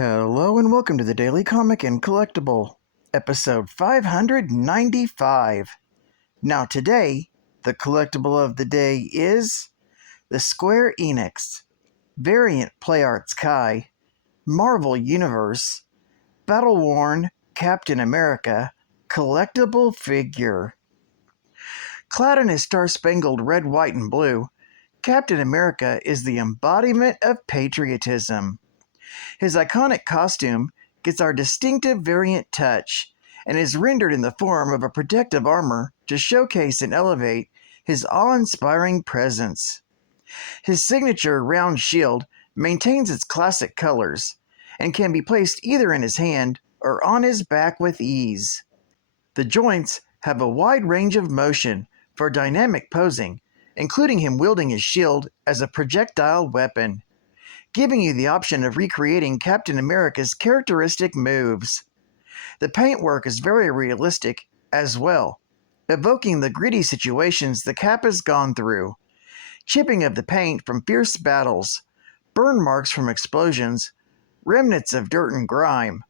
Hello and welcome to the Daily Comic and Collectible, episode 595. Now today, the collectible of the day is the Square Enix Variant PlayArts Kai Marvel Universe Battle-Worn Captain America collectible figure. Clad in his star-spangled red, white, and blue, Captain America is the embodiment of patriotism. His iconic costume gets our distinctive variant touch and is rendered in the form of a protective armor to showcase and elevate his awe-inspiring presence. His signature round shield maintains its classic colors and can be placed either in his hand or on his back with ease. The joints have a wide range of motion for dynamic posing, including him wielding his shield as a projectile weapon, giving you the option of recreating Captain America's characteristic moves. The paintwork is very realistic as well, evoking the gritty situations the Cap has gone through. Chipping of the paint from fierce battles, burn marks from explosions, remnants of dirt and grime.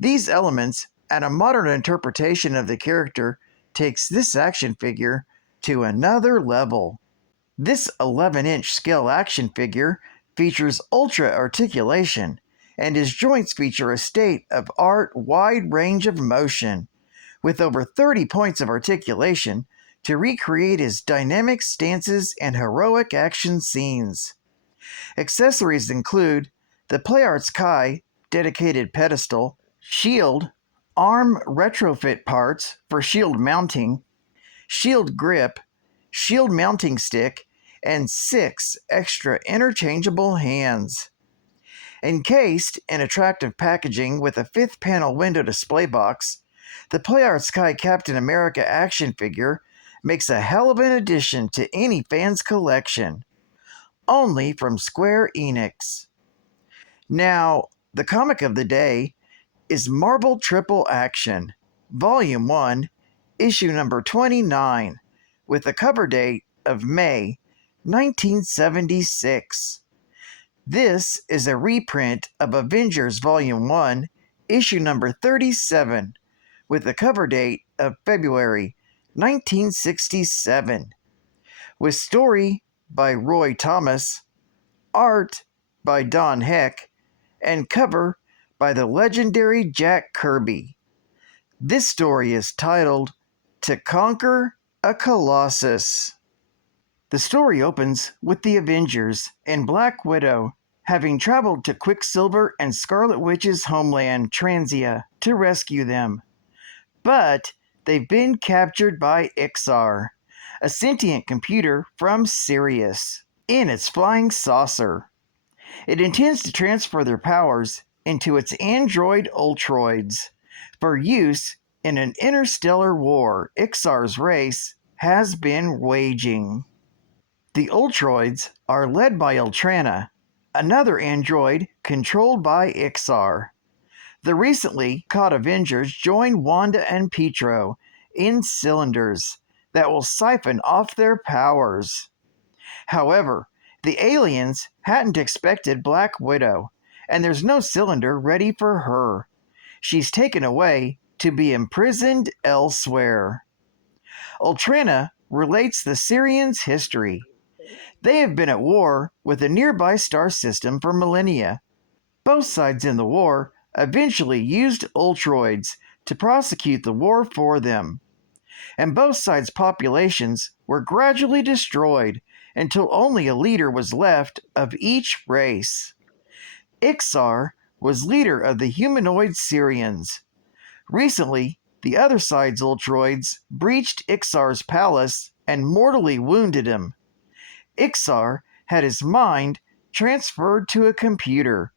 These elements and a modern interpretation of the character takes this action figure to another level. This 11-inch scale action figure features ultra articulation, and his joints feature a state-of-art wide range of motion, with over 30 points of articulation to recreate his dynamic stances and heroic action scenes. Accessories include the PlayArts Kai dedicated pedestal, shield, arm retrofit parts for shield mounting, shield grip, shield mounting stick, and 6 extra interchangeable hands. Encased in attractive packaging with a 5th panel window display box, the PlayArts Kai Captain America action figure makes a hell of an addition to any fan's collection. Only from Square Enix. Now, the comic of the day is Marvel Triple Action, Volume 1, Issue number 29, with a cover date of May 1976. This is a reprint of Avengers Volume 1, Issue number 37, with a cover date of February 1967, with story by Roy Thomas, art by Don Heck, and cover by the legendary Jack Kirby. This story is titled To Conquer a Colossus. The story opens with the Avengers and Black Widow having traveled to Quicksilver and Scarlet Witch's homeland, Transia, to rescue them. But they've been captured by Ixar, a sentient computer from Sirius, in its flying saucer. It intends to transfer their powers into its android Ultroids for use in an interstellar war Ixar's race has been waging. The Ultroids are led by Ultrana, another android controlled by Ixar. The recently caught Avengers join Wanda and Pietro in cylinders that will siphon off their powers. However, the aliens hadn't expected Black Widow, and there's no cylinder ready for her. She's taken away to be imprisoned elsewhere. Ultrana relates the Syrians' history. They have been at war with a nearby star system for millennia. Both sides in the war eventually used Ultroids to prosecute the war for them, and both sides' populations were gradually destroyed until only a leader was left of each race. Ixar was leader of the humanoid Syrians. Recently, the other side's Ultroids breached Ixar's palace and mortally wounded him. Ixar had his mind transferred to a computer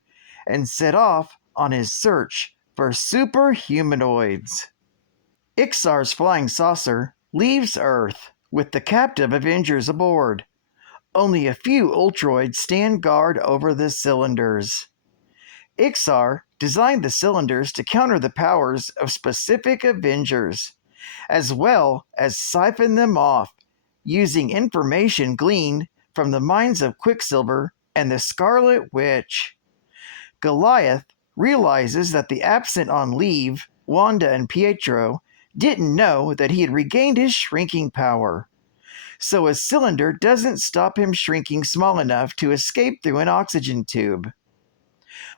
and set off on his search for superhumanoids. Ixar's flying saucer leaves Earth with the captive Avengers aboard. Only a few Ultroids stand guard over the cylinders. Ixar designed the cylinders to counter the powers of specific Avengers, as well as siphon them off using information gleaned from the minds of Quicksilver and the Scarlet Witch. Goliath realizes that the absent on leave, Wanda and Pietro, didn't know that he had regained his shrinking power. So his cylinder doesn't stop him shrinking small enough to escape through an oxygen tube.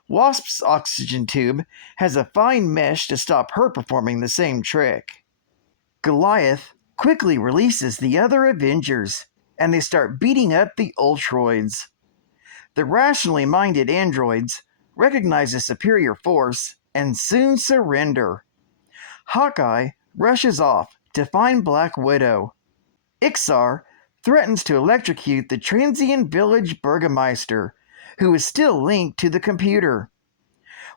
Wasp's oxygen tube has a fine mesh to stop her performing the same trick. Goliath quickly releases the other Avengers, and they start beating up the Ultroids. The rationally minded androids recognize a superior force and soon surrender. Hawkeye rushes off to find Black Widow. Ixar threatens to electrocute the transient village burgomaster, who is still linked to the computer.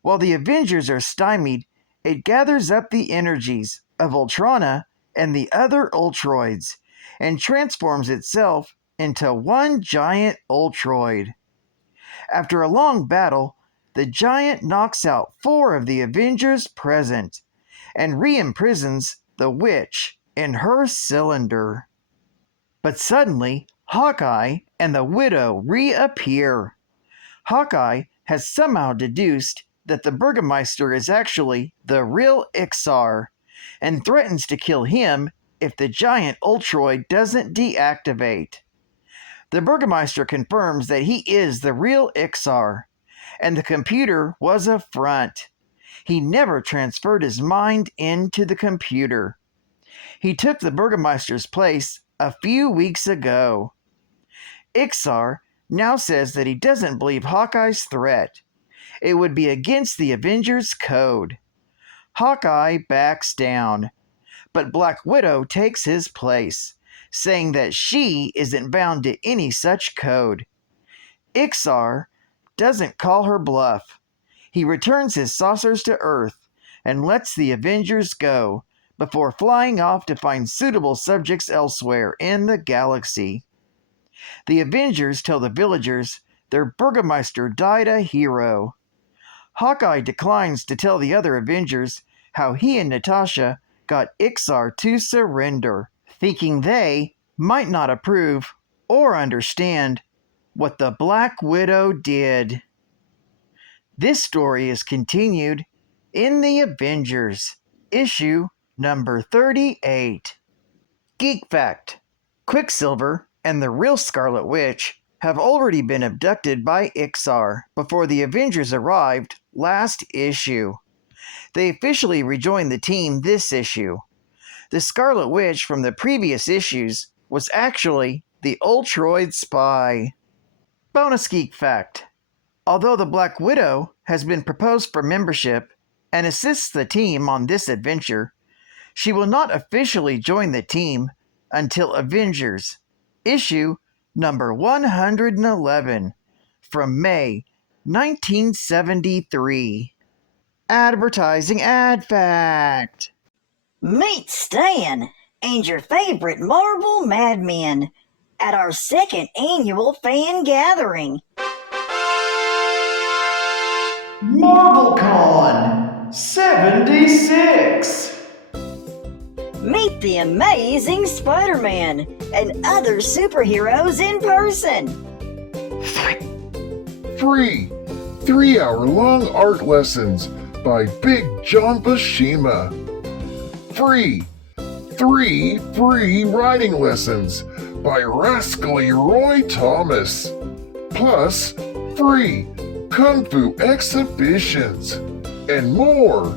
While the Avengers are stymied, it gathers up the energies of Ultrana and the other Ultroids and transforms itself into one giant Ultroid. After a long battle, the giant knocks out 4 of the Avengers present and re-imprisons the witch in her cylinder. But suddenly, Hawkeye and the Widow reappear. Hawkeye has somehow deduced that the Burgomeister is actually the real Ixar, and threatens to kill him if the giant Ultroid doesn't deactivate. The Burgomeister confirms that he is the real Ixar, and the computer was a front. He never transferred his mind into the computer. He took the Burgomeister's place a few weeks ago. Ixar now says that he doesn't believe Hawkeye's threat. It would be against the Avengers Code. Hawkeye backs down, but Black Widow takes his place, saying that she isn't bound to any such code. Ixar doesn't call her bluff. He returns his saucers to Earth and lets the Avengers go before flying off to find suitable subjects elsewhere in the galaxy. The Avengers tell the villagers their Burgomeister died a hero. Hawkeye declines to tell the other Avengers how he and Natasha got Ixar to surrender, thinking they might not approve or understand what the Black Widow did. This story is continued in the Avengers, issue number 38. Geek Fact: Quicksilver and the real Scarlet Witch have already been abducted by Ixar before the Avengers arrived last issue. They officially rejoined the team this issue. The Scarlet Witch from the previous issues was actually the Ultroid spy. Bonus Geek Fact: Although the Black Widow has been proposed for membership and assists the team on this adventure, she will not officially join the team until Avengers, issue number 111, from May 1973. Advertising Ad Fact: Meet Stan and your favorite Marvel madmen at our second annual fan gathering. MarvelCon 76! Meet the amazing Spider-Man and other superheroes in person. Free 3-hour-long art lessons by Big John Bashima. Free 3 free writing lessons by Rascally Roy Thomas. Plus free Kung Fu exhibitions. And more.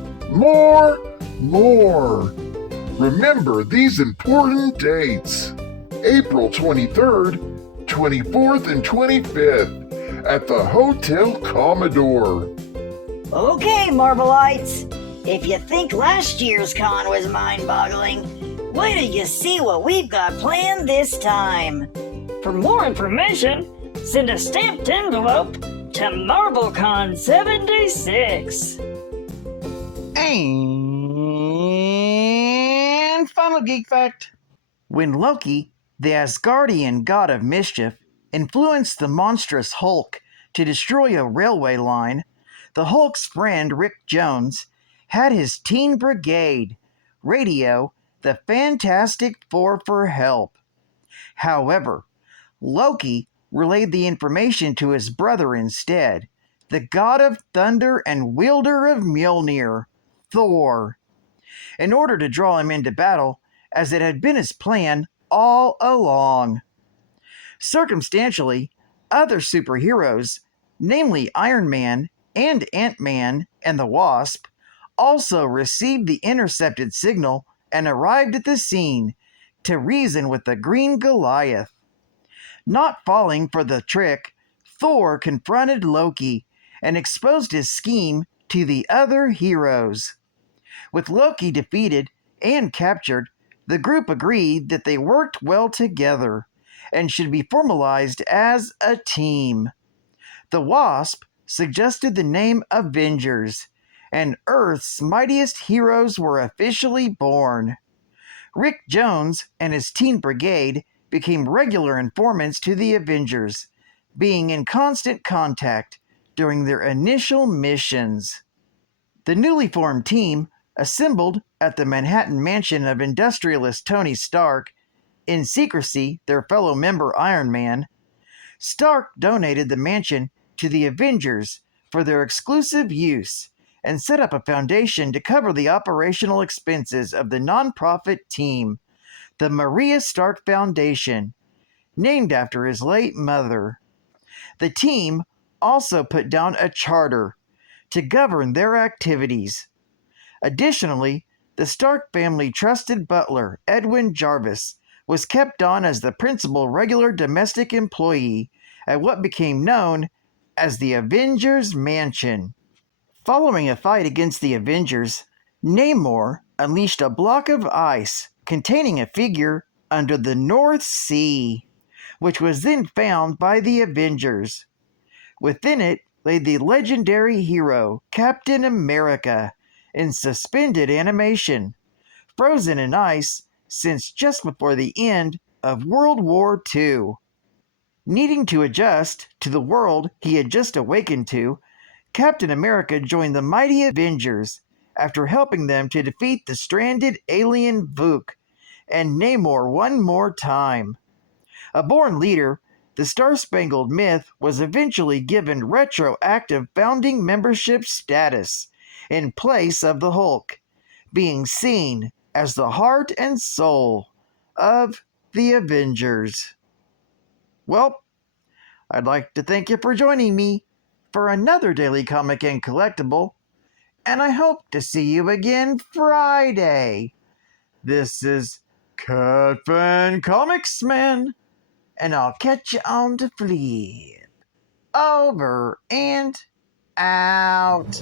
Remember these important dates: April 23rd, 24th, and 25th at the Hotel Commodore. Okay, Marvelites, if you think last year's con was mind-boggling, wait till you see what we've got planned this time. For more information, send a stamped envelope to MarvelCon 76. And final Geek Fact: When Loki, the Asgardian god of mischief, influenced the monstrous Hulk to destroy a railway line, the Hulk's friend Rick Jones had his teen brigade radio the Fantastic Four for help. However, Loki relayed the information to his brother instead, the god of thunder and wielder of Mjolnir, Thor, in order to draw him into battle, as it had been his plan all along. Circumstantially, other superheroes, namely Iron Man and Ant-Man and the Wasp, also received the intercepted signal and arrived at the scene to reason with the Green Goliath. Not falling for the trick, Thor confronted Loki and exposed his scheme to the other heroes. With Loki defeated and captured, the group agreed that they worked well together and should be formalized as a team. The Wasp suggested the name Avengers, and Earth's mightiest heroes were officially born. Rick Jones and his Teen Brigade became regular informants to the Avengers, being in constant contact during their initial missions. The newly formed team assembled at the Manhattan mansion of industrialist Tony Stark, in secrecy their fellow member Iron Man. Stark donated the mansion to the Avengers for their exclusive use and set up a foundation to cover the operational expenses of the nonprofit team, the Maria Stark Foundation, named after his late mother. The team also put down a charter to govern their activities. Additionally, the Stark family trusted butler, Edwin Jarvis, was kept on as the principal regular domestic employee at what became known as the Avengers Mansion. Following a fight against the Avengers, Namor unleashed a block of ice containing a figure under the North Sea, which was then found by the Avengers. Within it lay the legendary hero Captain America in suspended animation, frozen in ice since just before the end of World War II. Needing to adjust to the world he had just awakened to, Captain America joined the mighty Avengers after helping them to defeat the stranded alien Vuk and Namor one more time. A born leader, the Star-Spangled Myth was eventually given retroactive founding membership status in place of the Hulk, being seen as the heart and soul of the Avengers. Well, I'd like to thank you for joining me for another Daily Comic and Collectible, and I hope to see you again Friday. This is Catfan Comics Man, and I'll catch you on the flip. Over and out.